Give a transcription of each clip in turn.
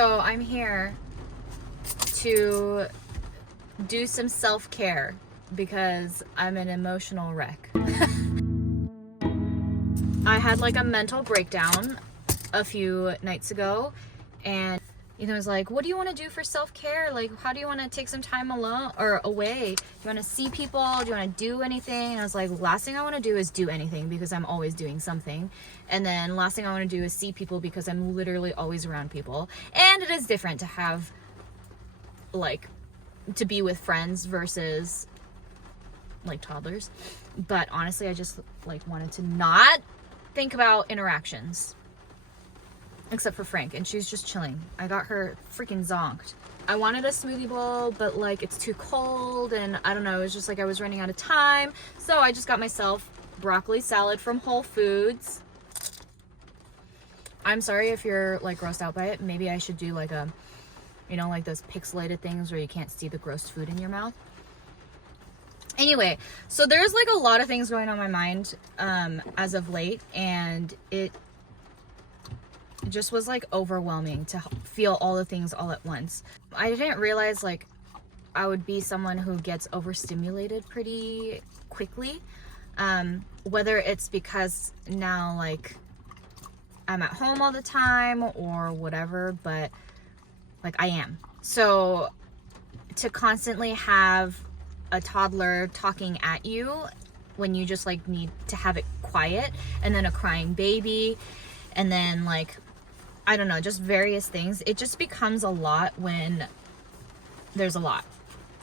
So I'm here to do some self-care because I'm an emotional wreck. I had like a mental breakdown a few nights ago, and Ethan was like, what do you want to do for self-care? Like, how do you want to take some time alone or away? Do you want to see people? Do you want to do anything? And I was like, last thing I want to do is do anything because I'm always doing something. And then last thing I want to do is see people because I'm literally always around people. And it is different to have, like, to be with friends versus like toddlers. But honestly, I just like wanted to not think about interactions. Except for Frank, and she's just chilling. I got her freaking zonked. I wanted a smoothie bowl, but like it's too cold, and I don't know, it was just like I was running out of time. So I just got myself broccoli salad from Whole Foods. I'm sorry if you're like grossed out by it. Maybe I should do like a, you know, like those pixelated things where you can't see the gross food in your mouth. Anyway, so there's like a lot of things going on in my mind as of late, and it just was like overwhelming to feel all the things all at once. I didn't realize like I would be someone who gets overstimulated pretty quickly, whether it's because now like I'm at home all the time or whatever, but like I am. So to constantly have a toddler talking at you when you just like need to have it quiet, and then a crying baby, and then like I don't know, just various things. It just becomes a lot when there's a lot,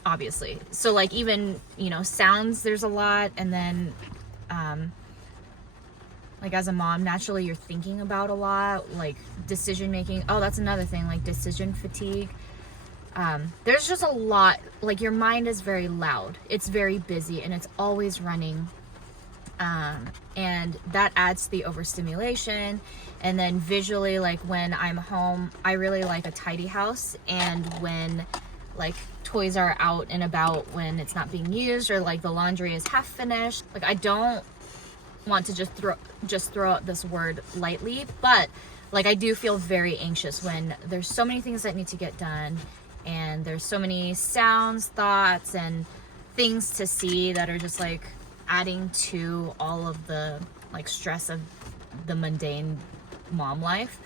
obviously. So like even, you know, sounds, there's a lot. And then like as a mom, naturally you're thinking about a lot, like decision making. Oh, that's another thing, like decision fatigue. There's just a lot, like your mind is very loud. It's very busy and it's always running. And that adds to the overstimulation. And then visually, like when I'm home, I really like a tidy house. And when like toys are out and about when it's not being used, or like the laundry is half finished, like I don't want to just throw out this word lightly, but like I do feel very anxious when there's so many things that need to get done, and there's so many sounds, thoughts, and things to see that are just like adding to all of the like stress of the mundane mom life.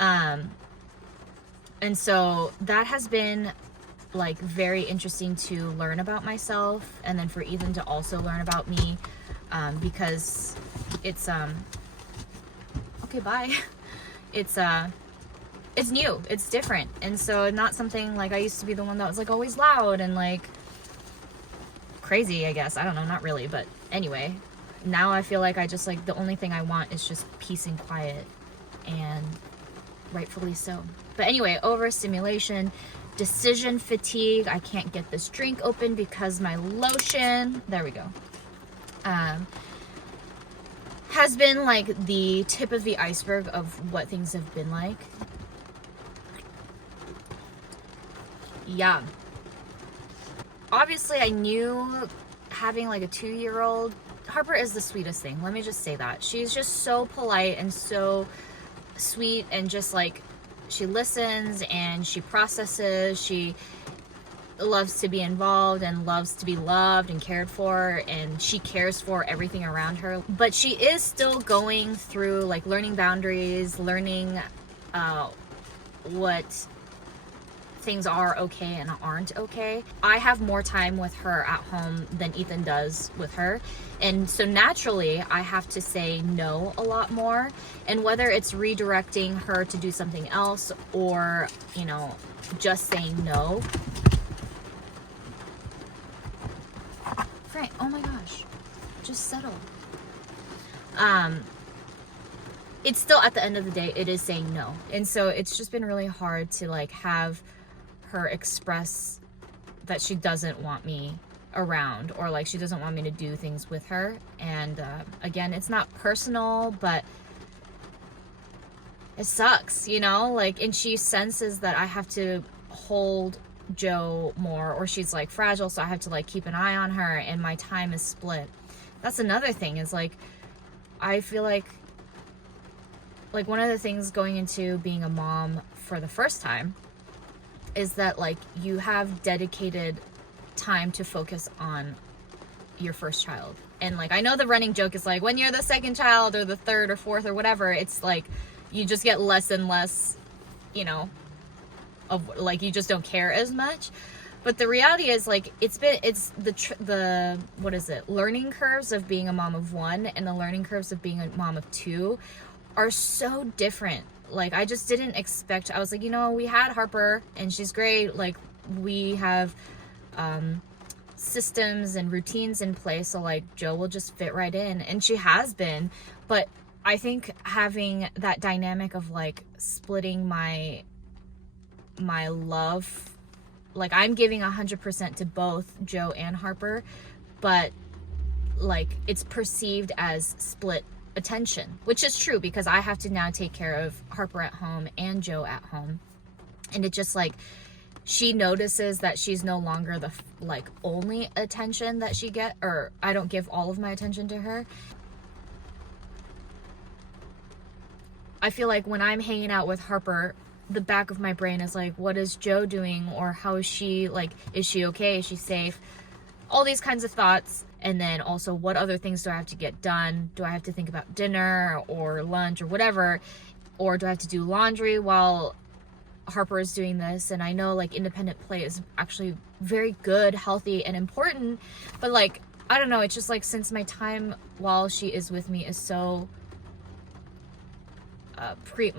And so that has been like very interesting to learn about myself, and then for Ethan to also learn about me, because it's okay, bye. It's new, it's different, and so not something like I used to be the one that was like always loud and like crazy, I guess. I don't know, not really, but anyway, now I feel like I just like the only thing I want is just peace and quiet, and rightfully so. But anyway, overstimulation, decision fatigue. I can't get this drink open because my lotion, there we go, has been like the tip of the iceberg of what things have been like. Yeah. Obviously, I knew having like a 2-year-old, Harper is the sweetest thing. Let me just say that. She's just so polite and so sweet, and just like she listens and she processes. She loves to be involved and loves to be loved and cared for, and she cares for everything around her. But she is still going through like learning boundaries, learning what things are okay and aren't okay. I have more time with her at home than Ethan does with her, and so naturally I have to say no a lot more. And whether it's redirecting her to do something else, or you know, just saying no. Frank, oh my gosh, just settle. It's still, at the end of the day, it is saying no. And so it's just been really hard to like have her express that she doesn't want me around, or like she doesn't want me to do things with her. And again, it's not personal, but it sucks, you know, like, and she senses that I have to hold Joe more, or she's like fragile, so I have to like keep an eye on her, and my time is split. That's another thing, is like I feel like one of the things going into being a mom for the first time is that like you have dedicated time to focus on your first child. And like I know the running joke is like when you're the second child or the third or fourth or whatever, it's like you just get less and less, you know, of like you just don't care as much. But the reality is like it's the what is it, learning curves of being a mom of one and the learning curves of being a mom of two are so different. Like I just didn't expect, I was like, you know, we had Harper and she's great, like we have systems and routines in place, so like Joe will just fit right in, and she has been. But I think having that dynamic of like splitting my love, like I'm giving 100% to both Joe and Harper, but like it's perceived as split attention, which is true because I have to now take care of Harper at home and Joe at home. And it just like, she notices that she's no longer the like only attention that she get, or I don't give all of my attention to her. I feel like when I'm hanging out with Harper, the back of my brain is like, what is Joe doing? Or how is she, like, is she okay? Is she safe? All these kinds of thoughts. And then also, what other things do I have to get done? Do I have to think about dinner or lunch or whatever? Or do I have to do laundry while Harper is doing this? And I know like independent play is actually very good, healthy, and important. But like, I don't know, it's just like since my time while she is with me is so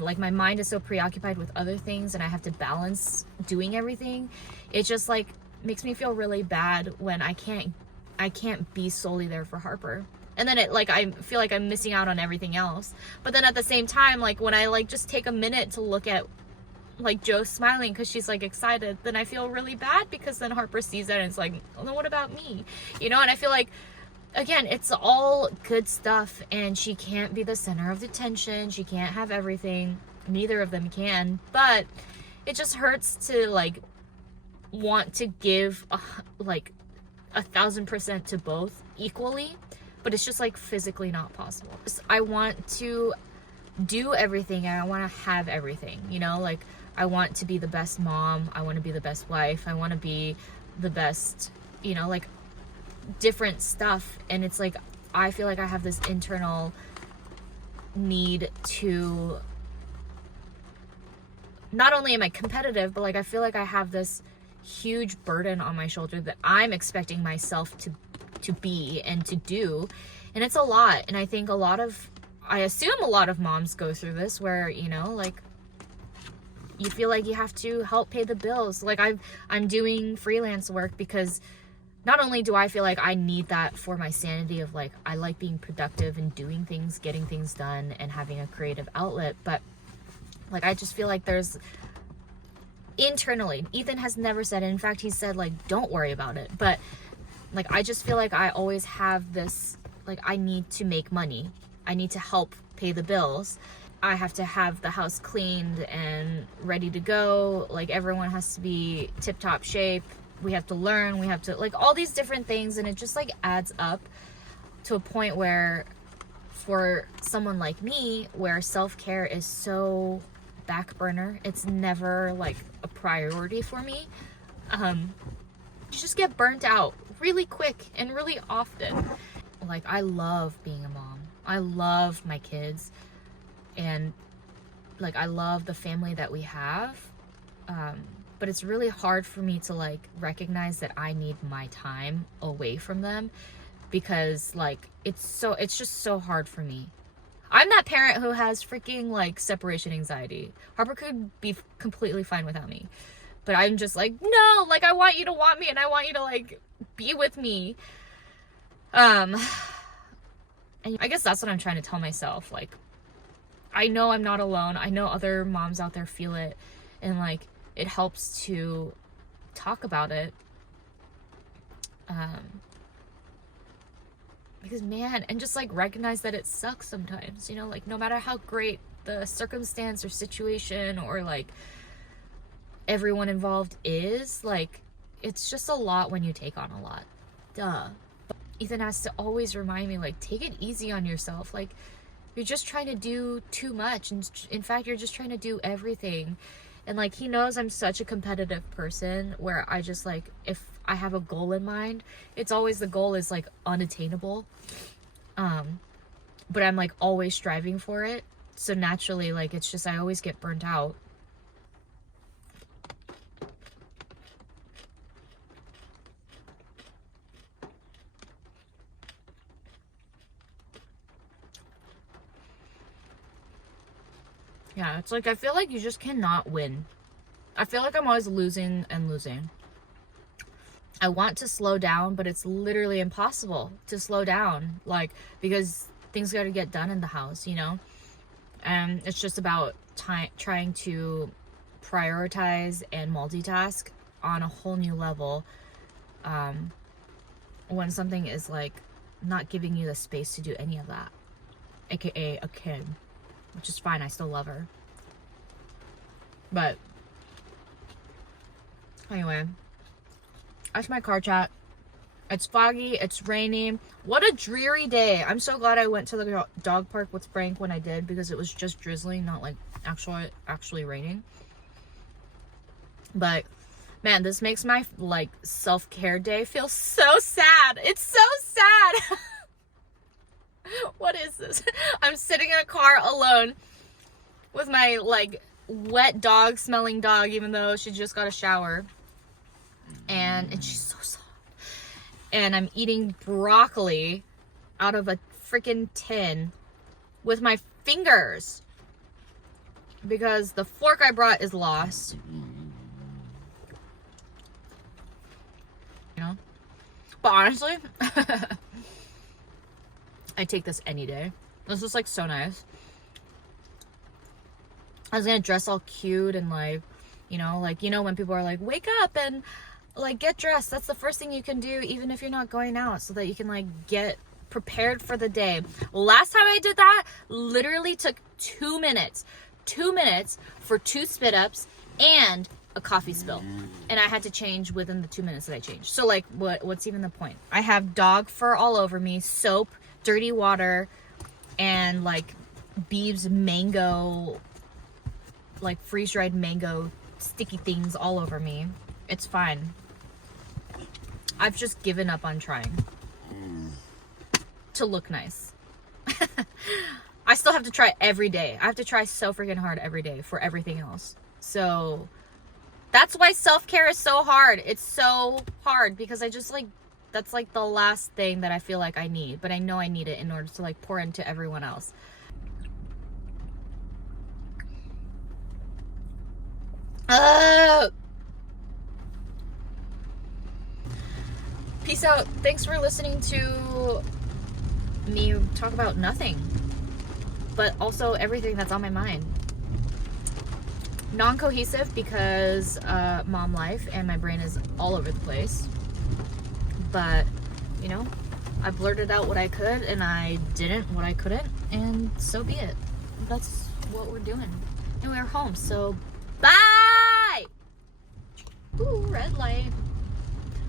like my mind is so preoccupied with other things and I have to balance doing everything, it just like makes me feel really bad when I can't be solely there for Harper. And then it like I feel like I'm missing out on everything else. But then at the same time, like when I like just take a minute to look at like Joe smiling because she's like excited, then I feel really bad because then Harper sees that and it's like, well, then what about me? You know, and I feel like, again, it's all good stuff and she can't be the center of the attention. She can't have everything. Neither of them can. But it just hurts to like want to give like 1,000% to both equally, but it's just like physically not possible. I want to do everything and I want to have everything, you know, like I want to be the best mom, I want to be the best wife, I want to be the best, you know, like different stuff. And it's like I feel like I have this internal need to, not only am I competitive, but like I feel like I have this huge burden on my shoulder that I'm expecting myself to be and to do, and it's a lot. And I think I assume a lot of moms go through this where, you know, like you feel like you have to help pay the bills. Like I'm doing freelance work because not only do I feel like I need that for my sanity of like I like being productive and doing things, getting things done and having a creative outlet, but like I just feel like there's internally, Ethan has never said it, in fact he said like don't worry about it, but like I just feel like I always have this like I need to make money, I need to help pay the bills, I have to have the house cleaned and ready to go, like everyone has to be tip-top shape, we have to learn, we have to like all these different things, and it just like adds up to a point where for someone like me where self-care is so back burner, it's never like a priority for me, you just get burnt out really quick and really often. Like I love being a mom, I love my kids, and like I love the family that we have, but it's really hard for me to like recognize that I need my time away from them because like it's just so hard for me. I'm that parent who has freaking like separation anxiety. Harper could be completely fine without me, but I'm just like, no, like I want you to want me and I want you to like be with me. And I guess that's what I'm trying to tell myself. Like, I know I'm not alone. I know other moms out there feel it, and like it helps to talk about it. Because man, and just like recognize that it sucks sometimes, you know, like no matter how great the circumstance or situation or like everyone involved is, like it's just a lot when you take on a lot. Duh. But Ethan has to always remind me, like, take it easy on yourself. Like, you're just trying to do too much, and in fact you're just trying to do everything. And like, he knows I'm such a competitive person where I just like, if I have a goal in mind, it's always, the goal is like unattainable. But I'm like always striving for it. So naturally, like, it's just, I always get burnt out. Yeah, it's like, I feel like you just cannot win. I feel like I'm always losing and losing. I want to slow down, but it's literally impossible to slow down, like, because things got to get done in the house, you know? And it's just about trying to prioritize and multitask on a whole new level, when something is like not giving you the space to do any of that, aka a kid, which is fine. I still love her. But anyway, that's my car chat. It's foggy, it's raining. What a dreary day. I'm so glad I went to the dog park with Frank when I did, because it was just drizzling, not like actually raining. But man, this makes my like self-care day feel so sad. It's so sad. What is this? I'm sitting in a car alone with my like wet dog smelling dog, even though she just got a shower. And she's so soft. And I'm eating broccoli out of a freaking tin with my fingers because the fork I brought is lost. You know? But honestly, I take this any day. This is like so nice. I was gonna dress all cute and like, you know, when people are like, wake up and like get dressed. That's the first thing you can do, even if you're not going out, so that you can like get prepared for the day. Last time I did that, literally took 2 minutes. 2 minutes for 2 spit ups and a coffee spill. And I had to change within the 2 minutes that I changed. So like, what's even the point? I have dog fur all over me, soap, dirty water, and like Beeb's mango, like freeze-dried mango sticky things all over me. It's fine. I've just given up on trying to look nice. I still have to try every day. I have to try so freaking hard every day for everything else. So that's why self-care is so hard. It's so hard because I just like, that's like the last thing that I feel like I need, but I know I need it in order to like pour into everyone else. Peace out. Thanks for listening to me talk about nothing, but also everything that's on my mind. Non-cohesive because mom life and my brain is all over the place. But, you know, I blurted out what I could and I didn't what I couldn't, and so be it. That's what we're doing. And we're home, so bye! Ooh, red light.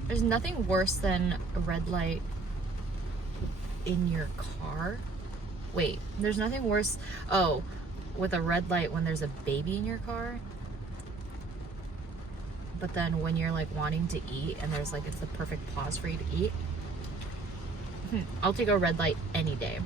There's nothing worse than a red light in your car. Wait, there's nothing worse. Oh, with a red light when there's a baby in your car. But then when you're like wanting to eat and there's like, it's the perfect pause for you to eat. I'll take a red light any day.